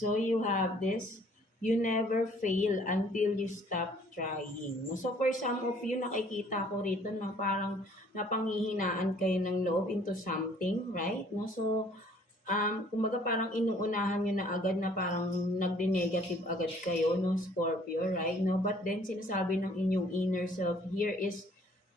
So you have this, you never fail until you stop trying. No? So for some of you, nakikita ko rito na parang napanghihinaan kayo ng loob into something, right? No? So kumbaga parang inuunahan nyo na agad na parang nagde-negative agad kayo, no, Scorpio, right? No? But then, sinasabi ng inyong inner self here is,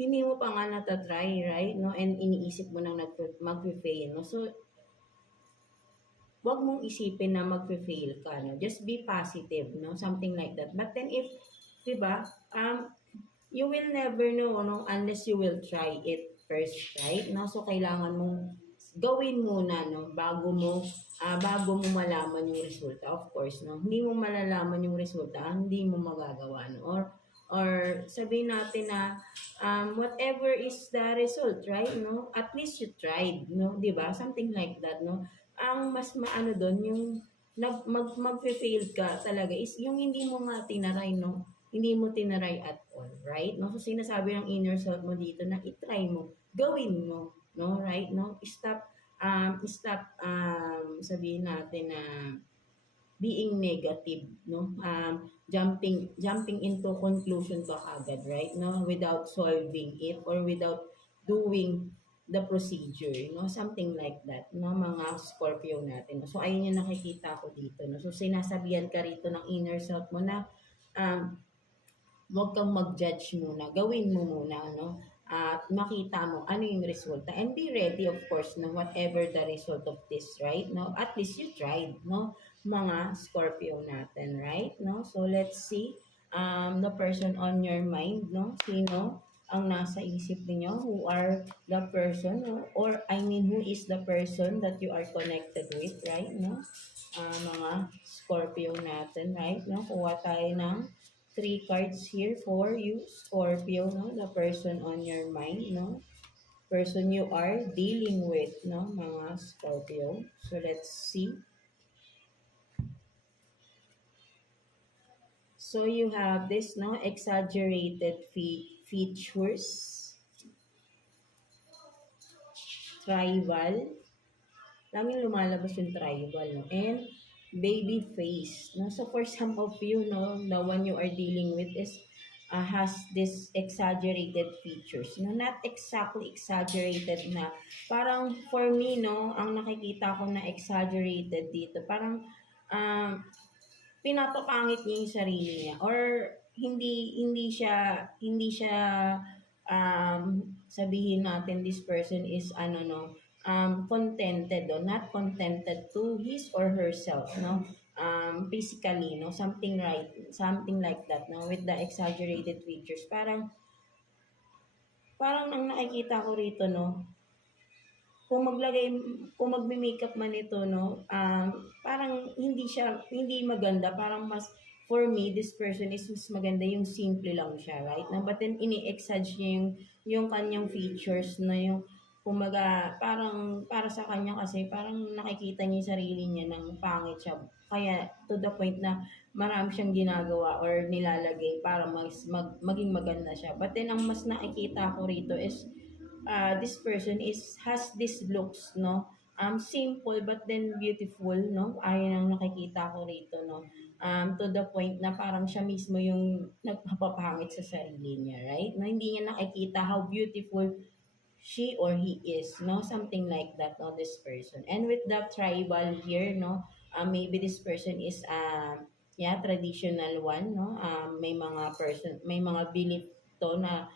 hindi mo pa nga natatry, right? No? And iniisip mo nang mag-fail, no? So, wag mong isipin na mag-fail ka, no? Just be positive, no? Something like that. But then if, di ba, you will never know, no? Unless you will try it first, right? No? So, kailangan mong gawin muna, no? Bago mo malaman yung resulta. Of course, no? Hindi mo malalaman yung resulta, hindi mo magagawa, no? Or sabihin natin na whatever is the result, right? No? At least you tried, no? 'Di ba? Something like that, no? Ang mas maano doon yung magfe-fail ka talaga is yung hindi mo nga tinaray, no? Hindi mo tinaray at all, right? No? So sinasabi ng inner self mo dito na i-try mo, gawin mo, no? Right? No? Stop sabihin natin na being negative, no? Jumping into conclusion ka agad, right? No? Without solving it or without doing the procedure, no? Something like that, no? Mga Scorpio natin. No? So, ayun yung nakikita ko dito, no? So, sinasabihan ka rito ng inner self mo na huwag kang mag-judge muna. Gawin mo muna, no? At makita mo ano yung resulta. And be ready, of course, no? Whatever the result of this, right? No? At least you tried, no? Mga Scorpio natin, right? No? So, let's see the person on your mind, no? Sino ang nasa isip niyo? Who are the person, no? Or, I mean, who is the person that you are connected with, right? No? Mga Scorpio natin, right? No? Kuha tayo ng 3 cards here for you, Scorpio, no? The person on your mind, no? Person you are dealing with, no? Mga Scorpio. So, let's see. So, you have this, no? Exaggerated features. Tribal. Laging lumalabas yung tribal, no? And baby face, no? So for some of you, no, the one you are dealing with is has this exaggerated features, no? Not exactly exaggerated na. Parang for me, no, ang nakikita ko na exaggerated dito, parang pinapapangit niya yung sarili niya or hindi siya sabihin natin this person is ano, no, contented, or not contented to his or herself, no, physically, no, something like that, no, with the exaggerated features. Parang ang nakikita ko rito, no, kung magme-makeup man ito, no, parang hindi maganda, parang mas, for me, this person is mas maganda yung simple lang siya, right? No? But then, ini-exage niya yung kanyang features na yung, kumaga, parang, para sa kanya kasi, parang nakikita niya yung sarili niya ng pangit siya. Kaya, to the point na marami siyang ginagawa or nilalagay para maging maganda siya. But then, ang mas nakikita ko rito is, this person has this looks, no, simple but then beautiful, no, ayon ang nakikita ko rito, no, to the point na parang siya mismo yung nagpapapangit sa sarili niya, right, no, hindi niya nakikita how beautiful she or he is, no, something like that, no, this person. And with the tribal here, no, maybe this person is yeah, traditional one, no, may mga belief to na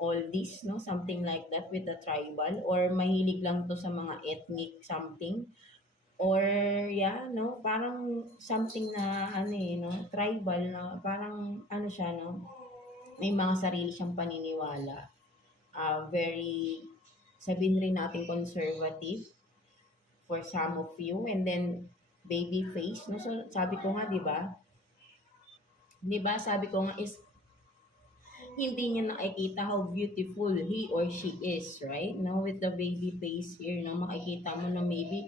all this, no, something like that with the tribal, or mahilig lang to sa mga ethnic something, or yeah, no, parang something na ano no, tribal na parang ano siya, no, may mga sarili siyang paniniwala, very, sabihin rin natin conservative for some of you. And then baby face, no, so sabi ko nga, 'di ba sabi ko nga is hindi niya nakikita how beautiful he or she is, right? Now, with the baby face here, no, makikita mo na maybe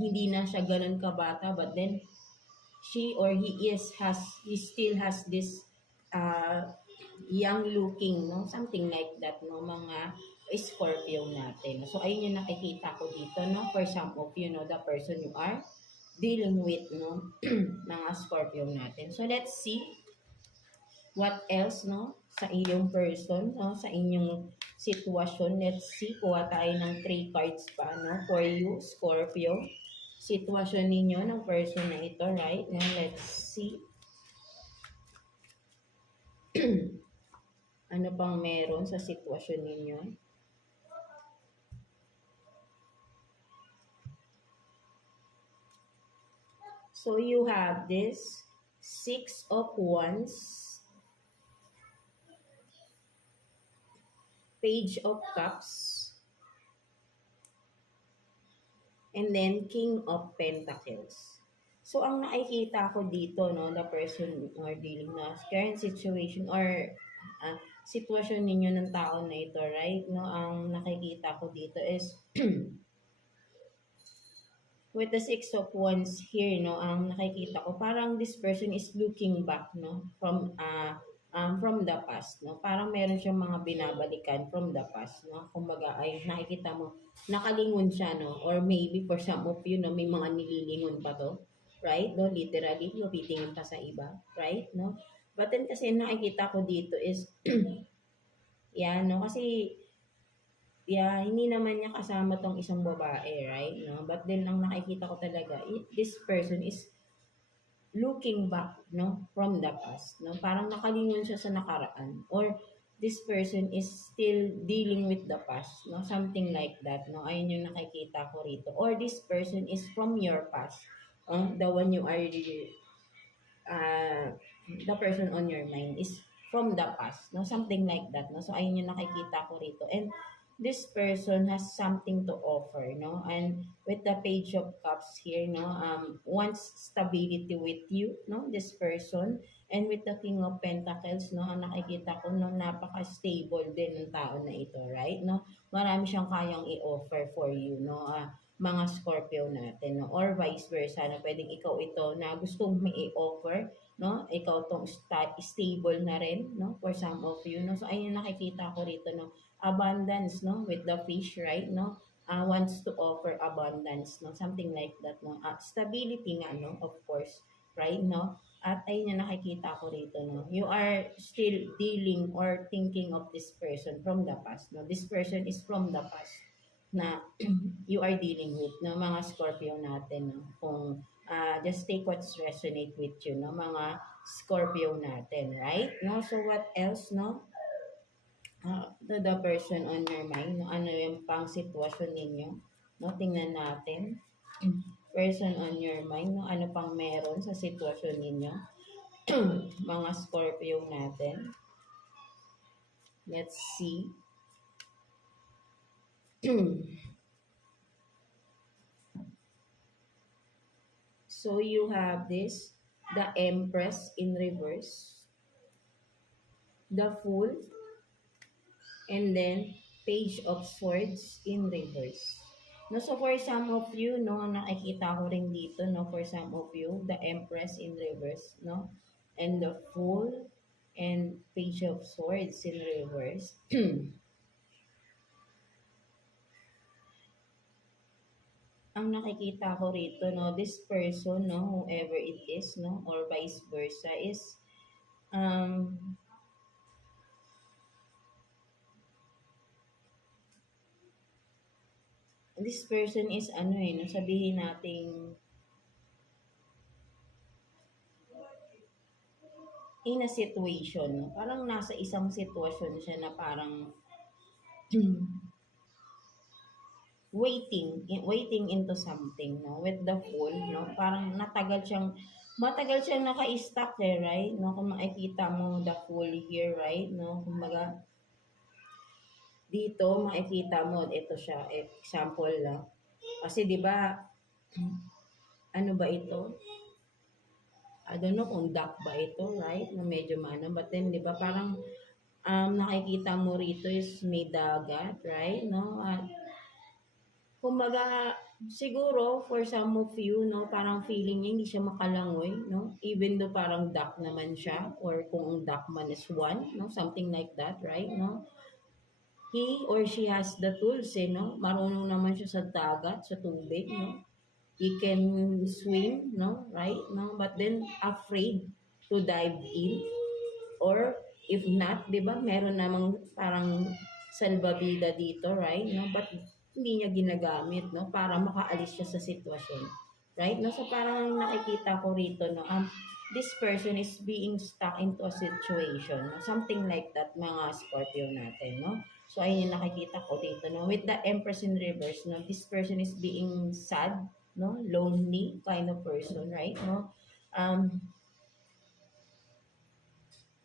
hindi na siya ganun kabata, but then she or he still has this young looking, no? Something like that, no? Mga Scorpio natin. So, ayun yung nakikita ko dito, no? For some of you, no, the person you are dealing with, no, mga Scorpio natin. So let's see what else, no, sa iyong person, no, sa inyong sitwasyon. Let's see, kuha tayo ng 3 cards pa, no, for you, Scorpio. Sitwasyon ninyo ng person na ito, right? Now, let's see. Ano pang meron sa sitwasyon ninyo? So, you have this 6 of Wands, Page of Cups, and then King of Pentacles. So, ang nakikita ko dito, no, the person or dealing na current situation or sitwasyon ninyo ng tao na ito, right? No, ang nakikita ko dito is with the 6 of Wands here, no, ang nakikita ko, parang this person is looking back, no, from the past, no? Parang meron siyang mga binabalikan from the past, no? Kumbaga, ay nakikita mo, nakalingon siya, no? Or maybe for some of you, no, may mga nililingon pa to, right? No, literally, yung titingin pa sa iba, right? No? But then kasi nakikita ko dito is, yan, no? Kasi, yeah, hindi naman niya kasama tong isang babae, right? No? But then, ang nakikita ko talaga, this person is looking back, no, from the past, no, parang nakalingon siya sa nakaraan, or this person is still dealing with the past, no, something like that, no, ayun yung nakikita ko rito, or this person is from your past, the one you are, the person on your mind is from the past, no, something like that, no, so ayun yung nakikita ko rito, and this person has something to offer, no? And with the Page of Cups here, no, wants stability with you, no? This person. And with the King of Pentacles, no, ang nakikita ko, no, napaka-stable din ng tao na ito, right? No? Marami siyang kayang i-offer for you, no? Mga Scorpio natin, no? Or vice versa, na pwedeng ikaw ito na gustong may i-offer, no? Ikaw tong stable na rin, no? For some of you, no? So, ayun nakikita ko rito, no? Abundance, no, with the fish, right, no, wants to offer abundance, no, something like that, no, stability nga, no, of course, right, no, at ayun yung nakikita ko rito, no, you are still dealing or thinking of this person from the past, no, this person is from the past na you are dealing with, no, mga Scorpio natin, no, kung just take what's resonate with you, no, mga Scorpio natin, right, no, so what else, no, to the person on your mind, no? Ano yung pang sitwasyon ninyo, no? Tingnan natin. Person on your mind, no? Ano pang meron sa sitwasyon ninyo? Mga Scorpio natin. Let's see. So you have this, the Empress in reverse, the Fool, and then Page of Swords in reverse. No, so for some of you, no, nakikita ko rin dito, no, for some of you, the Empress in reverse, no, and the Fool, and Page of Swords in reverse. Ang nakikita ko rito, no, this person, no, whoever it is, no, or vice versa, is, this person is ano no, sabihin nating in a situation, no? Parang nasa isang sitwasyon siya na parang waiting into something, no? With the Fool, no? Parang matagal siyang naka-stuck there, right? No? Kung makikita mo the Fool here, right? No? Kumbaga, dito makikita mo, ito siya, example lang. Kasi 'di ba, ano ba ito? I don't know kung duck ba ito, right? Na medyo maano, but then 'di ba parang nakikita mo rito is may dagat, right? No? At kumbaga siguro for some of you, no, parang feeling niya hindi siya makalangoy, no? Even though parang duck naman siya, or kung ang duck man is one, no? Something like that, right? No? He or she has the tools, no? Marunong naman siya sa dagat, sa tubig, no? he can swim, no, right? No, but then afraid to dive in, or if not, 'di ba, meron namang parang salbabida dito, right? No, but hindi niya ginagamit, no, para makaalis siya sa sitwasyon, right? No, so parang nakikita ko rito, no, this person is being stuck into a situation, no? Something like that, mga Scorpio natin, no? So ayun yung nakikita ko dito, no, with the Empress in reverse, no, this person is being sad, no, lonely kind of person, right? No, um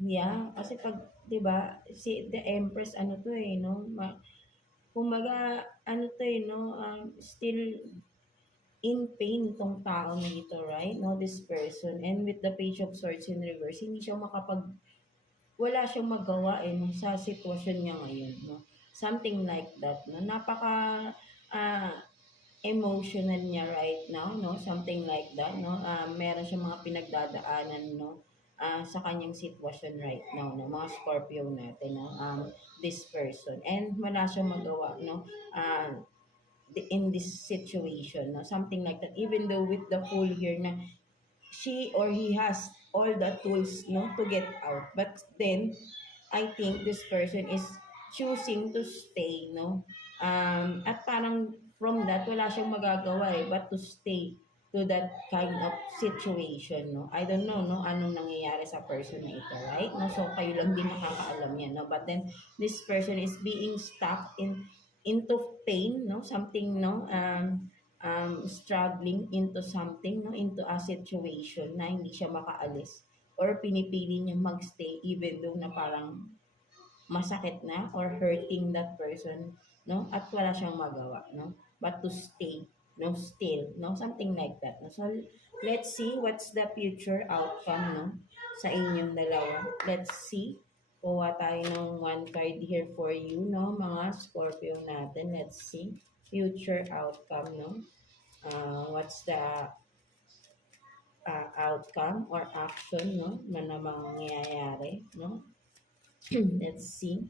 yeah, kasi pag 'di ba, si the Empress ano 'to, eh, 'no, kumbaga ano 'to, eh, 'no, still in pain 'tong tao na ito, right? No, this person, and with the Page of Swords in reverse, hindi siya wala siyang magawa, eh, 'no, sa sitwasyon niya ngayon, 'no. Something like that, 'no. Napaka, ah, emotional niya right now, 'no, something like that, 'no. Meron siyang mga pinagdadaanan, 'no, sa kanyang sitwasyon right now, 'no, mga Scorpio natin, 'no, this person. And wala siyang magawa, 'no, in this situation, 'no, something like that. Even though with the Fool here na she or he has all the tools, no, to get out, but then I think this person is choosing to stay, no, at parang from that wala siyang magagawa, eh, but to stay to that kind of situation, no. I don't know, no, anong nangyayari sa person na ito, right? No, so kayo lang din nakakaalam yan, no, but then this person is being stuck into pain, no, something, no, struggling into something, no, into a situation na hindi siya makaalis, or pinipili niya magstay even though na parang masakit na or hurting that person, no, at wala siyang magawa, no, but to stay, no, still, no, something like that, no. So let's see what's the future outcome, no, sa inyong dalawa. Let's see, kuha tayo ng one card here for you, no, mga Scorpio natin. Let's see future outcome, no. What's the outcome or action, no, na mangyayari, no. Let's see.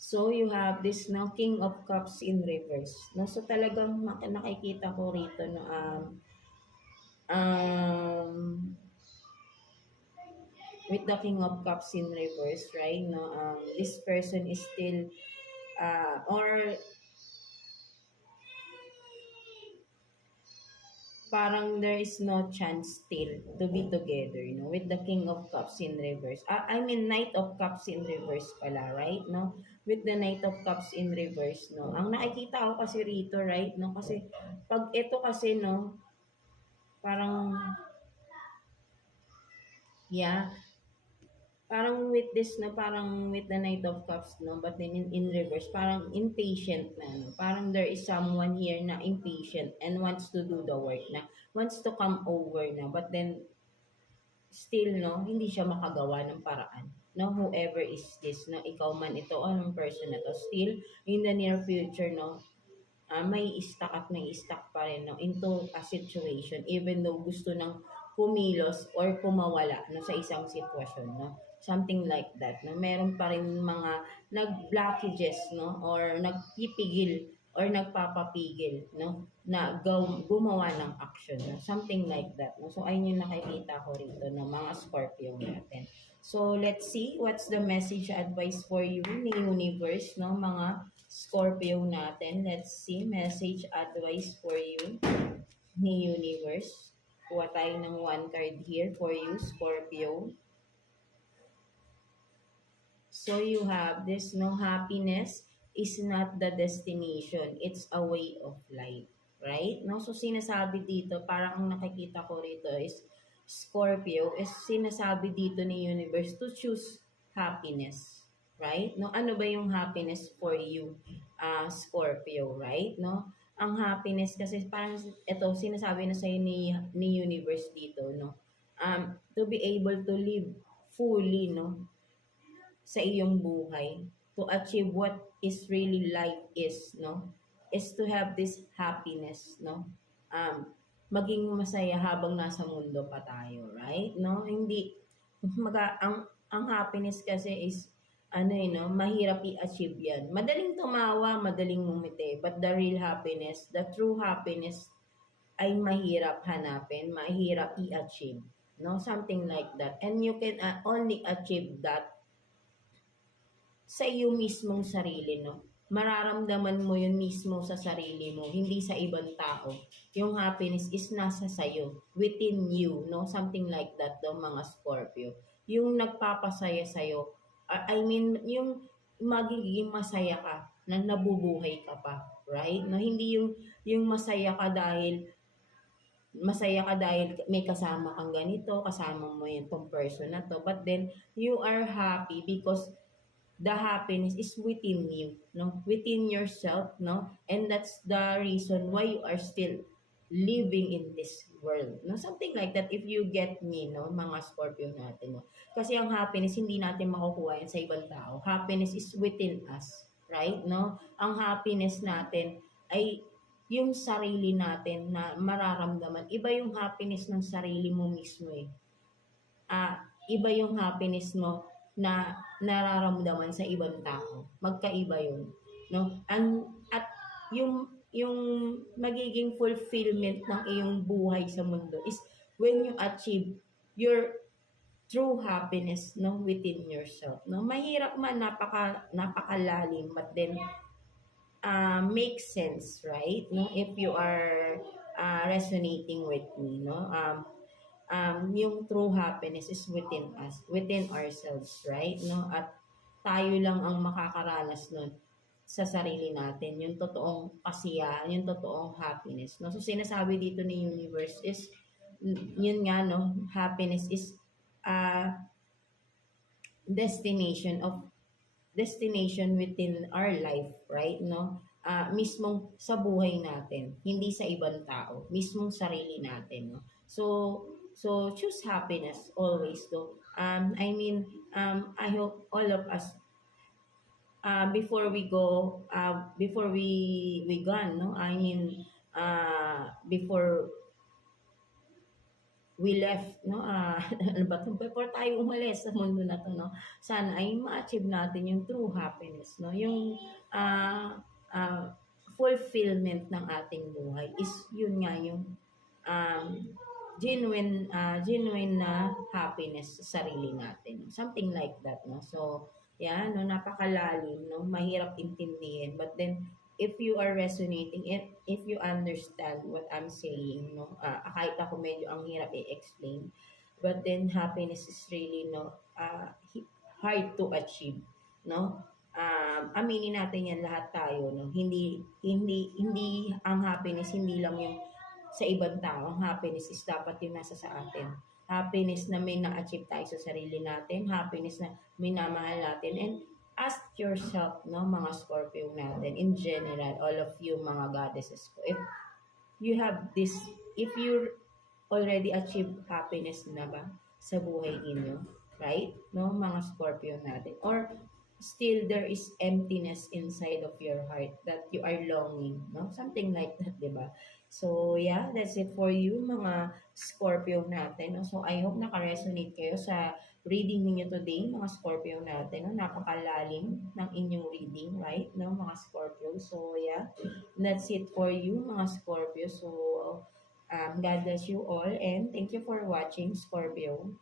So you have this now, King of Cups in reverse, no. So talagang nakikita ko rito, no, with the King of Cups in reverse, right, no, this person is still or parang there is no chance still to be together, you know, with the King of Cups in reverse. I mean, Knight of Cups in reverse pala, right, no? With the Knight of Cups in reverse, no? Ang nakikita ko kasi rito, right, no? Kasi, pag ito kasi, no, parang, yeah, parang with this na parang with the Knight of Cups, no, but then in reverse, parang impatient na, no? Parang there is someone here na impatient and wants to do the work na, wants to come over na, but then still, no, hindi siya makagawa ng paraan, no, whoever is this, no, ikaw man ito, anong person na to, still in the near future, no, may stuck pa rin, no, into a situation, even though gusto ng kumilos or kumawala, no, sa isang sitwasyon, no, something like that, no, meron pa rin mga nag-blockages, no, or nagpipigil or nagpapapigil, no, na gumawa ng action, no, something like that, no. So ayun yung nakikita ko rito ng mga Scorpio natin. So let's see what's the message advice for you ni universe, no, mga Scorpio natin. Let's see message advice for you ni universe. Kuha tayo ng one card here for you, Scorpio. So you have this, no, happiness is not the destination, it's a way of life, right? No, so sinasabi dito, parang ang nakikita ko rito is Scorpio is sinasabi dito ni universe to choose happiness, right? No, ano ba yung happiness for you, Scorpio, right? No, ang happiness kasi parang ito sinasabi na sa'yo ni universe dito, no, to be able to live fully, no, sa iyong buhay, to achieve what is really life is, no, is to have this happiness, no, maging masaya habang nasa mundo pa tayo, right, no, hindi ang happiness kasi is ano eh, no, mahirap i-achieve yan. Madaling tumawa, madaling ngumiti, but the real happiness, the true happiness ay mahirap hanapin, mahirap i-achieve. No? Something like that. And you can only achieve that sa iyo mismong sarili, no? Mararamdaman mo yun mismo sa sarili mo, hindi sa ibang tao. Yung happiness is nasa sayo, within you, no? Something like that daw mga Scorpio. Yung nagpapasaya sa'yo, I mean, yung magiging masaya ka na nabubuhay ka pa, right? No, hindi yung masaya ka dahil may kasama kang ganito, kasama mo yung tong person na to, but then you are happy because the happiness is within you, no? Within yourself, no? And that's the reason why you are still living in this world, no? Something like that, if you get me, no? Mga Scorpio natin, no? Kasi ang happiness, hindi natin makukuha yan sa ibang tao. Happiness is within us, right? No? Ang happiness natin ay yung sarili natin na mararamdaman. Iba yung happiness ng sarili mo mismo eh. Iba yung happiness mo na nararamdaman sa ibang tao. Magkaiba yun. No? At yung magiging fulfillment ng iyong buhay sa mundo is when you achieve your true happiness, no, within yourself. No? Mahirap man, napakalalim, but then makes sense, right? No, if you are resonating with me, no, yung true happiness is within us, within ourselves, right? No, at tayo lang ang makakaranas nun sa sarili natin, yung totoong kasiyahan, yung totoong happiness, no? So sinasabi dito ni universe is yun nga, no, happiness is uh, destination of destination within our life, right? No? Mismong sa buhay natin, hindi sa ibang tao, mismong sarili natin, no? So choose happiness always, though. I mean, I hope all of us, before we gone, no? I mean, before we left, no, ano ba ito? Before tayo umalis sa mundo na to, no, sana ay ma-achieve natin yung true happiness, no, yung uh, uh, fulfillment ng ating buhay is yun nga yung um, genuine na happiness sa sarili natin, something like that, no. So yeah, no, napakalalim, no, mahirap intindihin, but then if you are resonating it, if you understand what I'm saying, no, kahit ako medyo ang hirap i-explain, but then happiness is really, no, hard to achieve, no. Aminin natin yan lahat tayo, no. Hindi ang happiness, hindi lang yung sa ibang tao. Ang happiness is dapat yung nasa sa atin. Happiness na may na-achieve tayo sa sarili natin, happiness na may namahal natin, and ask yourself, no, mga Scorpio natin, in general, all of you mga goddesses ko, if you have this, if you already achieve happiness na ba sa buhay ninyo, right? No, mga Scorpio natin, or still there is emptiness inside of your heart that you are longing, no? Something like that, di ba? So, yeah, that's it for you, mga Scorpio natin, no? So, I hope naka-resonate kayo sa reading ninyo today, mga Scorpio natin, no? Napakalalim ng inyong reading, right? No, mga Scorpio. So, yeah, that's it for you, mga Scorpio. So, God bless you all, and thank you for watching, Scorpio.